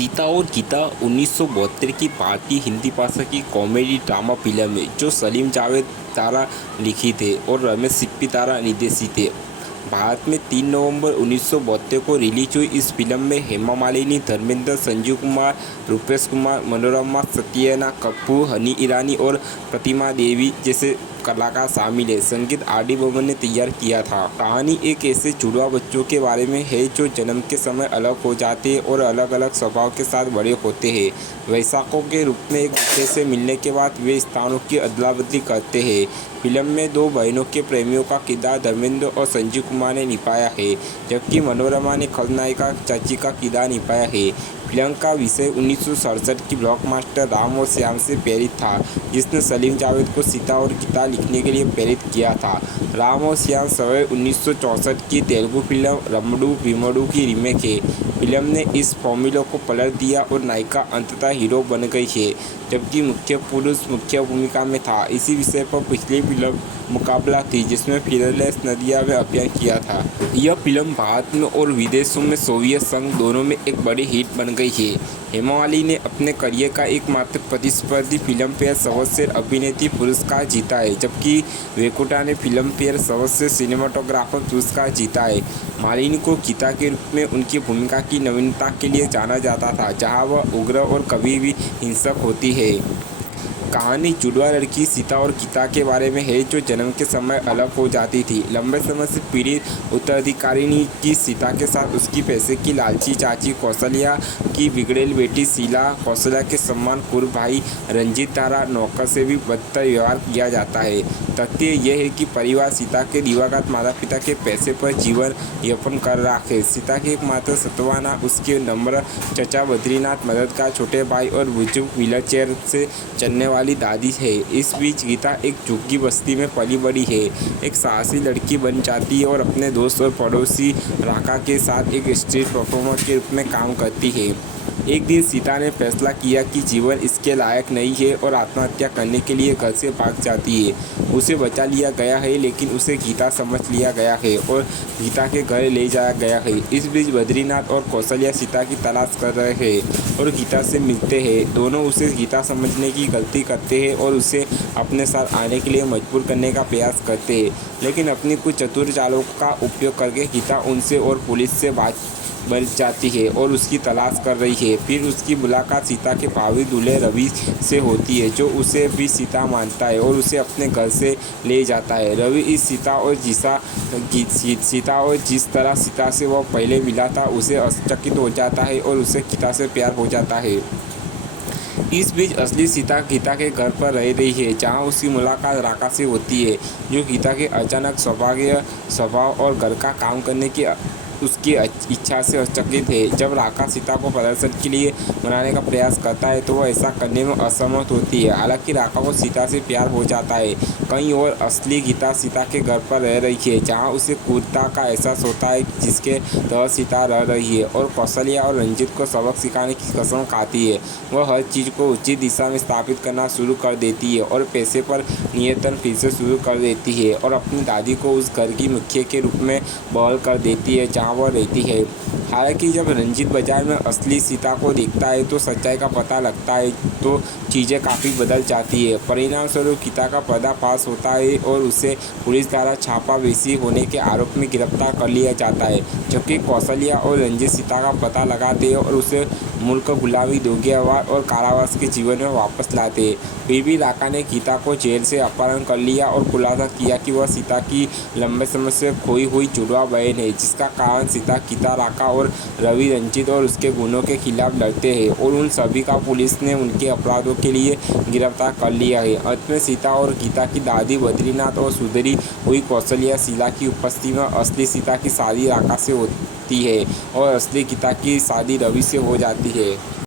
सीता और गीता 1972 की भारतीय हिंदी भाषा की कॉमेडी ड्रामा फिल्म है जो सलीम जावेद द्वारा लिखी थी और रमेश सिप्पी द्वारा निर्देशित है। भारत में 3 नवंबर 1972 को रिलीज हुई इस फिल्म में हेमा मालिनी, धर्मेंद्र, संजीव कुमार, रूपेश कुमार, मनोरमा सत्यना कपूर, हनी ईरानी और प्रतिमा देवी जैसे कलाकार शामिल है। संगीत आर.डी. बर्मन ने तैयार किया था। कहानी एक ऐसे जुड़वा बच्चों के बारे में है जो जन्म के समय अलग हो जाते हैं और अलग अलग स्वभाव के साथ बड़े होते हैं। वयस्कों के रूप में एक दूसरे से मिलने के बाद वे स्थानों की अदला बदली करते हैं। फिल्म में 2 बहनों के प्रेमियों का किरदार धर्मेंद्र और संजीव कुमार ने निभाया है, जबकि मनोरमा ने खलनायिका चाची का किरदार निभाया है। फिल्म का विषय 1967 की ब्लॉकबस्टर राम और श्याम से प्रेरित था, जिसने सलीम जावेद को सीता और गीता लिखने के लिए प्रेरित किया था। राम और श्याम सवय 1964 की तेलुगु फिल्म रम्मडू भीमडू की रीमेक है। फिल्म ने इस फॉर्मूले को पलट दिया और नायिका अंततः हीरो बन गई है, जबकि मुख्य पुरुष मुख्य भूमिका में था। इसी विषय पर पिछली फिल्म मुकाबला थी, जिसमें फियरलेस नदिया में अभिनय किया था। यह फिल्म भारत में और विदेशों में सोवियत संघ दोनों में एक बड़ी हिट बन गई है। हेमा मालिनी ने अपने करियर का एकमात्र प्रतिस्पर्धी फिल्म फेयर सर्वश्रेष्ठ अभिनेत्री पुरस्कार जीता है, जबकि वेकुंठा ने फिल्म फेयर सर्वश्रेष्ठ सिनेमाटोग्राफर पुरस्कार जीता है। मालिनी को गीता के रूप में उनकी भूमिका की नवीनता के लिए जाना जाता था, जहां वह उग्र और कभी भी हिंसक होती है। कहानी जुड़वा लड़की सीता और गीता के बारे में है जो जन्म के समय अलग हो जाती थी। लंबे समय से पीड़ित उत्तराधिकारिणी की सीता के साथ उसकी पैसे की लालची चाची कौशल्या की बिगड़ेल बेटी शीला, कौशल्या के सम्मान कुर भाई रंजीत द्वारा नौकर से भी बदतर व्यवहार किया जाता है। तथ्य यह है कि परिवार सीता के दिवंगत माता पिता के पैसे पर जीवन यापन कर रहा है। सीता के एकमात्र सत्वाना उसके नम्र चचा बद्रीनाथ, मददगार छोटे भाई और बुजुर्ग व्हीलर चेयर से चलने वाली दादी है। इस बीच गीता एक झुग्गी बस्ती में पली बड़ी है, एक साहसी लड़की बन जाती है और अपने दोस्त और पड़ोसी राका के साथ एक स्ट्रीट परफॉर्मर के रूप में काम करती है। एक दिन सीता ने फैसला किया कि जीवन इसके लायक नहीं है और आत्महत्या करने के लिए घर से भाग जाती है। उसे बचा लिया गया है, लेकिन उसे गीता समझ लिया गया है और गीता के घर ले जाया गया है। इस बीच बद्रीनाथ और कौशल्या सीता की तलाश कर रहे हैं और गीता से मिलते हैं। दोनों उसे गीता समझने की गलती करते हैं और उसे अपने साथ आने के लिए मजबूर करने का प्रयास करते हैं, लेकिन अपनी कुछ चतुर चालों का उपयोग करके गीता उनसे और पुलिस से बच जाती है और उसकी तलाश कर रही है। फिर उसकी मुलाकात सीता के भावी दूल्हे रवि से होती है, जो उसे भी सीता मानता है और उसे अपने घर से ले जाता है। रवि इस सीता और जिस तरह सीता से वह पहले मिला था उसे आश्चर्यचकित हो जाता है और उसे गीता से प्यार हो जाता है। इस बीच असली सीता गीता के घर पर रह रही है, जहां उसकी मुलाकात राका से होती है, जो गीता के अचानक स्वभाव और घर का काम करने की उसकी इच्छा से आश्चर्यचकित है। जब राका सीता को प्रदर्शन के लिए मनाने का प्रयास करता है तो वह ऐसा करने में असमर्थ होती है। हालांकि राका को सीता से प्यार हो जाता है। कहीं और असली गीता सीता के घर पर रह रही है, जहां उसे क्रूरता का एहसास होता है जिसके तहत सीता रह रही है, और कौशल्या और रंजीत को सबक सिखाने की कसम खाती है। वह हर चीज़ को उचित दिशा में स्थापित करना शुरू कर देती है और पैसे पर नियंत्रण फिर से शुरू कर देती है और अपनी दादी को उस घर की मुखिया के रूप में बहाल कर देती है जहाँ वह रहती है। हालांकि जब रंजीत बाजार में असली सीता को देखता है तो सच्चाई का पता लगता है तो चीज़ें काफ़ी बदल जाती है। परिणाम स्वरूप गीता का पर्दाफाश होता है और उसे पुलिस द्वारा छापामारी होने के आरोप में गिरफ्तार कर लिया जाता है, जबकि कौशल्या और रंजीत सीता का पता लगाते हैं और उसे मुल्क गुलामी, दोगलियावाद और कारावास के जीवन में वापस लाते हैं। फिर भी राका ने गीता को जेल से अपहरण कर लिया और खुलासा किया कि वह सीता की लंबे समय से खोई हुई जुड़वा बहन है, जिसका कारण सीता गीता, राका और रवि रंजीत और उसके गुनों के खिलाफ लड़ते हैं, और उन सभी का पुलिस ने उनके अपराधों के लिए गिरफ्तार कर लिया है। अंत में सीता और गीता की दादी बद्रीनाथ और सुधरी हुई कौशल्या शीला की उपस्थिति में असली सीता की शादी राका से होती है और असली गीता की शादी रवि से हो जाती है।